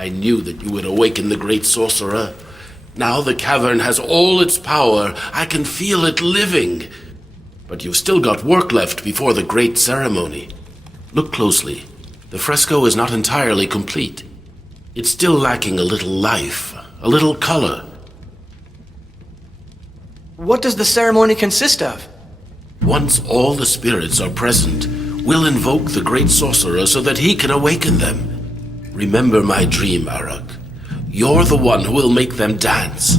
I knew that you would awaken the great sorcerer. Now the cavern has all its power. I can feel it living. But you've still got work left before the great ceremony. Look closely. The fresco is not entirely complete. It's still lacking a little life, a little color. What does the ceremony consist of? Once all the spirits are present, we'll invoke the great sorcerer so that he can awaken them. Remember my dream, Arok. You're the one who will make them dance.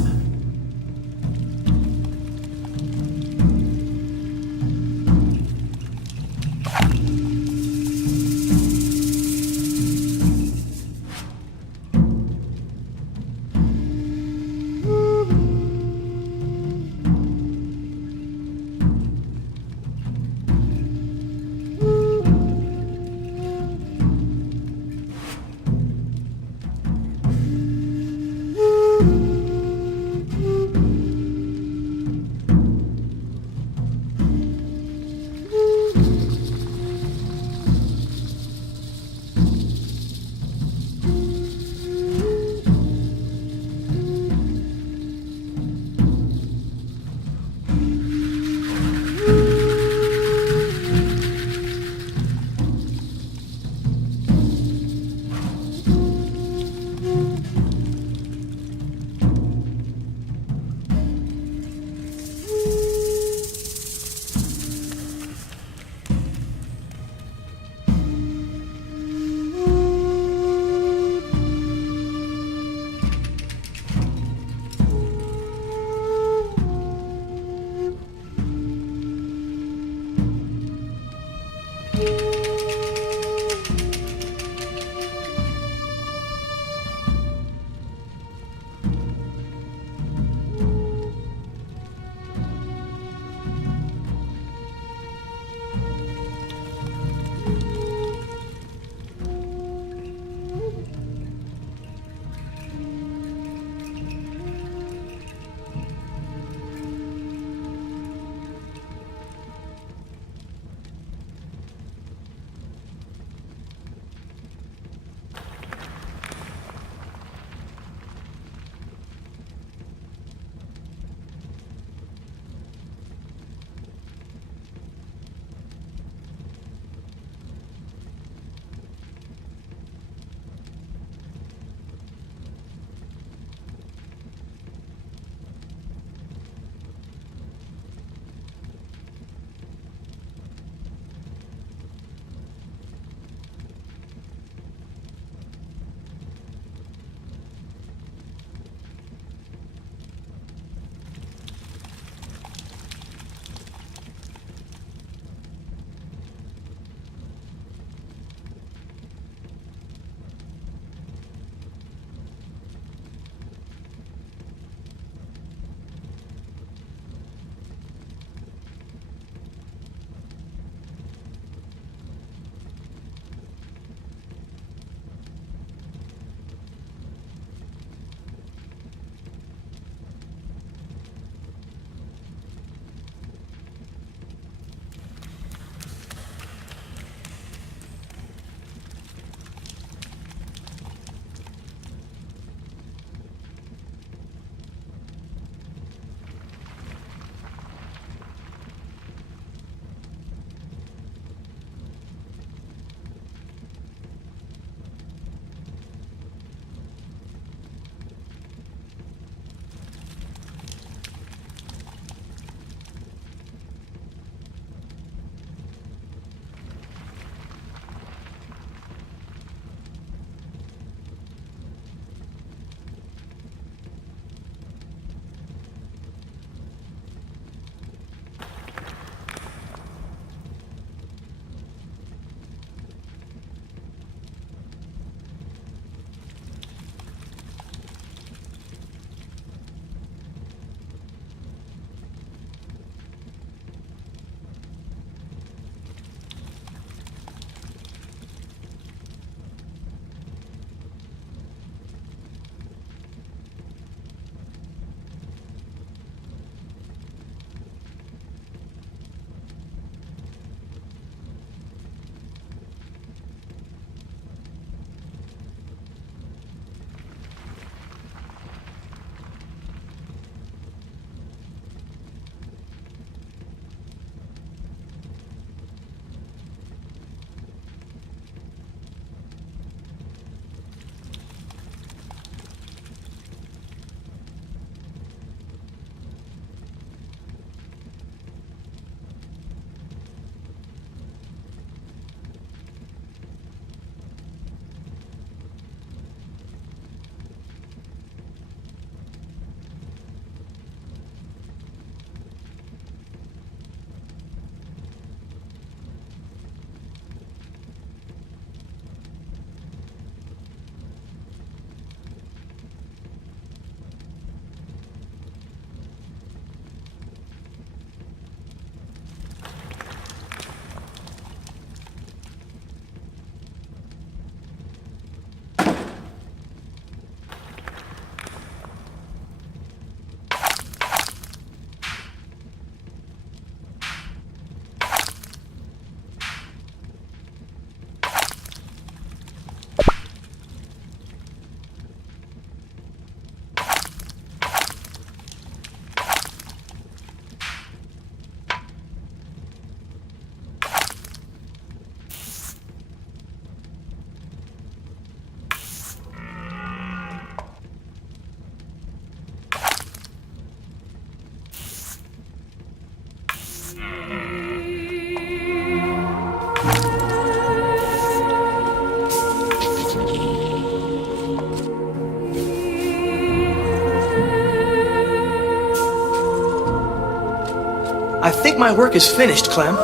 my work is finished, Klem.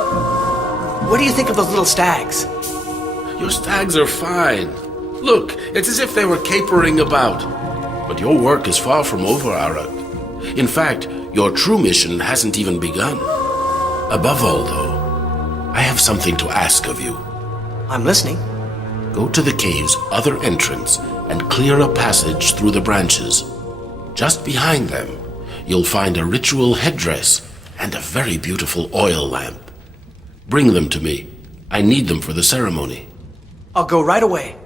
What do you think of those little stags? Your stags are fine. Look, it's as if they were capering about. But your work is far from over, Arok. In fact, your true mission hasn't even begun. Above all, though, I have something to ask of you. I'm listening. Go to the cave's other entrance and clear a passage through the branches. Just behind them, you'll find a ritual headdress and a very beautiful oil lamp. Bring them to me. I need them for the ceremony. I'll go right away.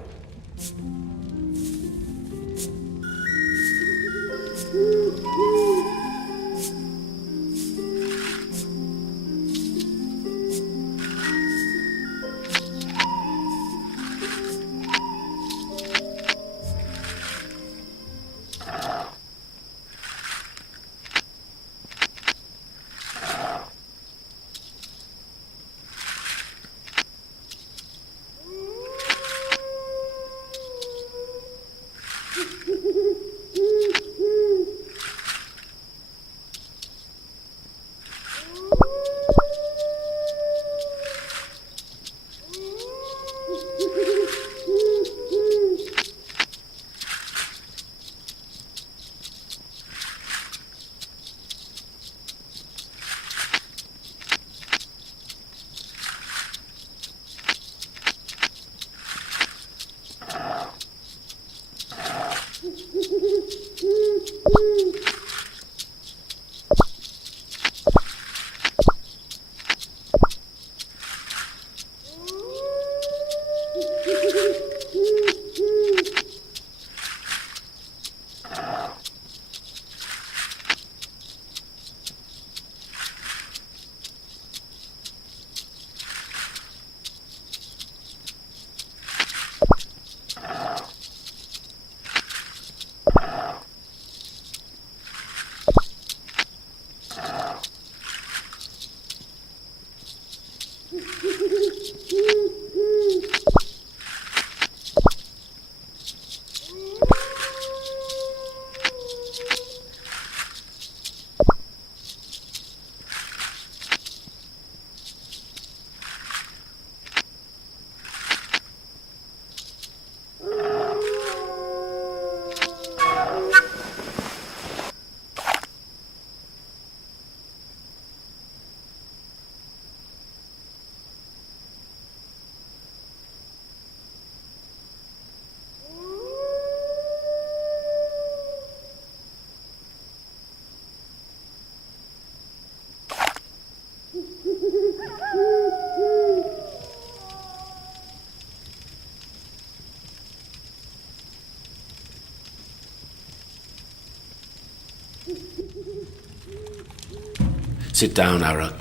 Sit down, Arok.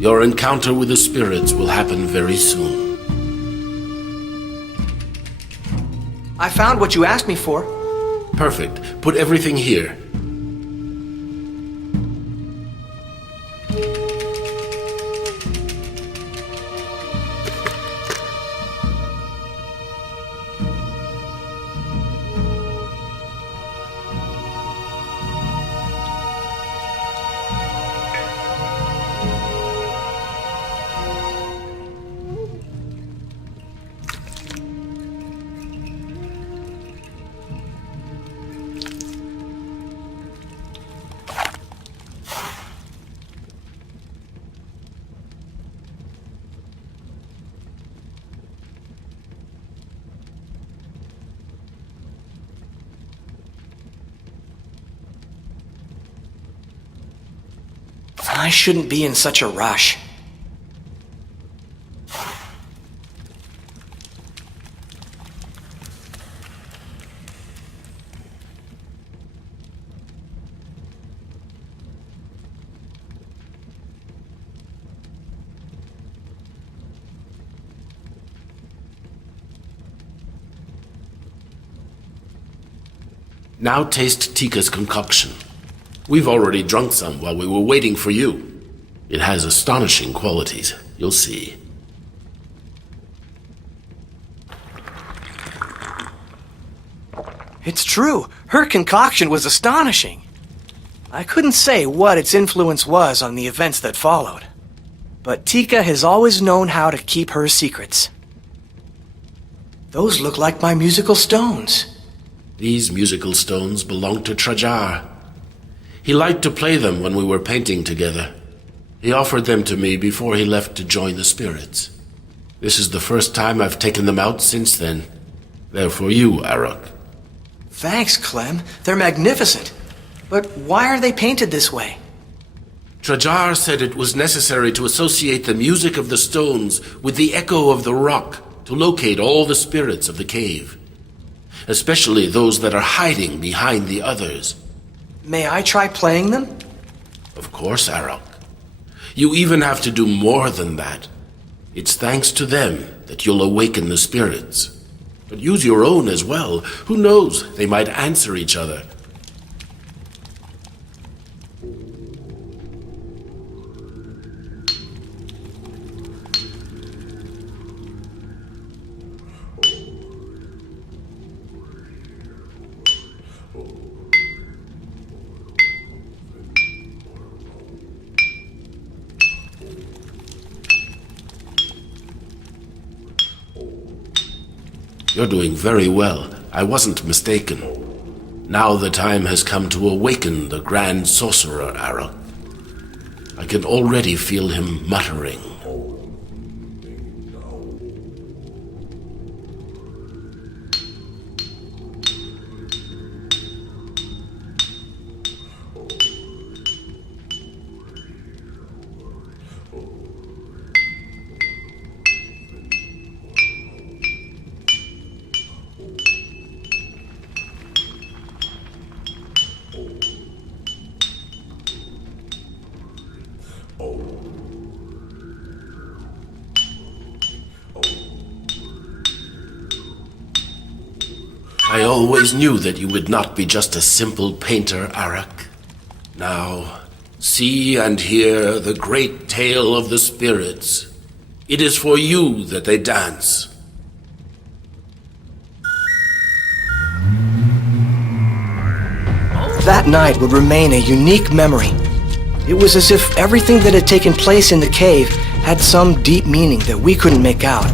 Your encounter with the spirits will happen very soon. I found what you asked me for. Perfect. Put everything here. I shouldn't be in such a rush. Now taste Tika's concoction. We've already drunk some while we were waiting for you. It has astonishing qualities. You'll see. It's true. Her concoction was astonishing. I couldn't say what its influence was on the events that followed. But Tika has always known how to keep her secrets. Those look like my musical stones. These musical stones belong to Trajar. He liked to play them when we were painting together. He offered them to me before he left to join the spirits. This is the first time I've taken them out since then. They're for you, Arok. Thanks, Klem. They're magnificent. But why are they painted this way? Trajar said it was necessary to associate the music of the stones with the echo of the rock to locate all the spirits of the cave, especially those that are hiding behind the others. May I try playing them? Of course, Arok. You even have to do more than that. It's thanks to them that you'll awaken the spirits. But use your own as well. Who knows? They might answer each other. You're doing very well. I wasn't mistaken. Now the time has come to awaken the Grand Sorcerer, Arok. I can already feel him muttering. I always knew that you would not be just a simple painter, Arok. Now, see and hear the great tale of the spirits. It is for you that they dance. That night would remain a unique memory. It was as if everything that had taken place in the cave had some deep meaning that we couldn't make out.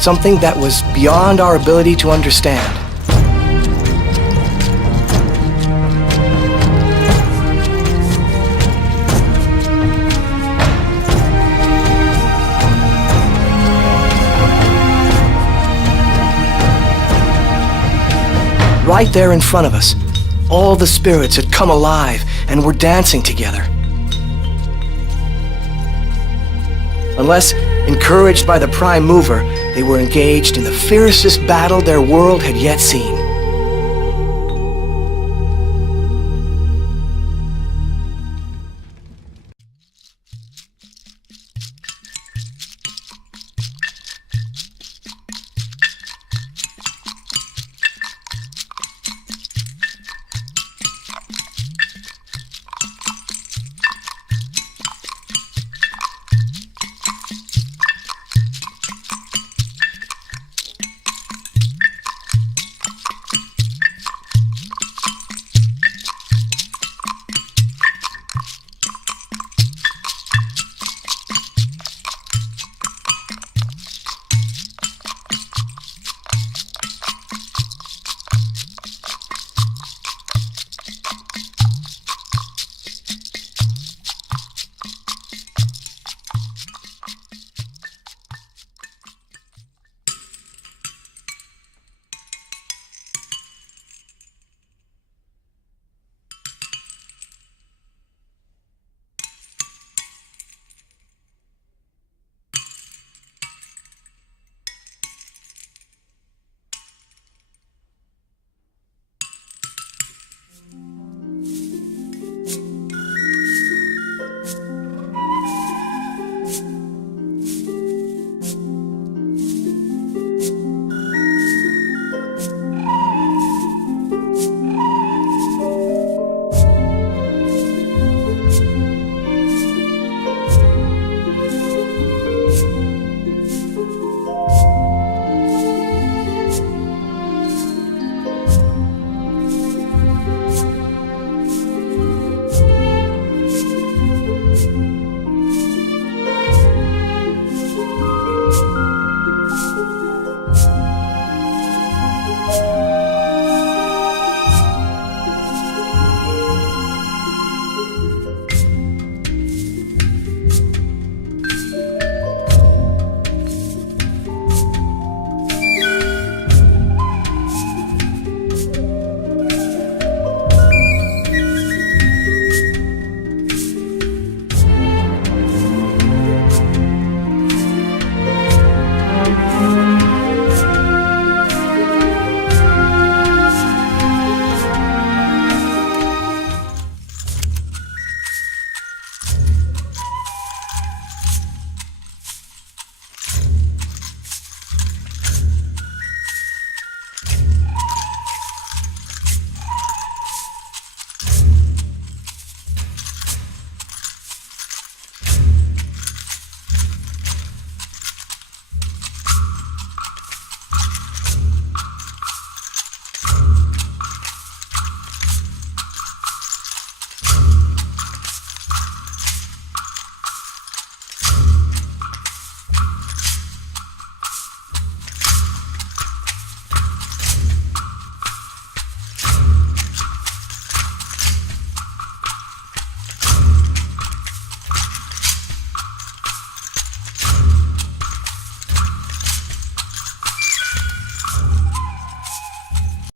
Something that was beyond our ability to understand. Right there in front of us, all the spirits had come alive and were dancing together. Unless encouraged by the Prime Mover, they were engaged in the fiercest battle their world had yet seen.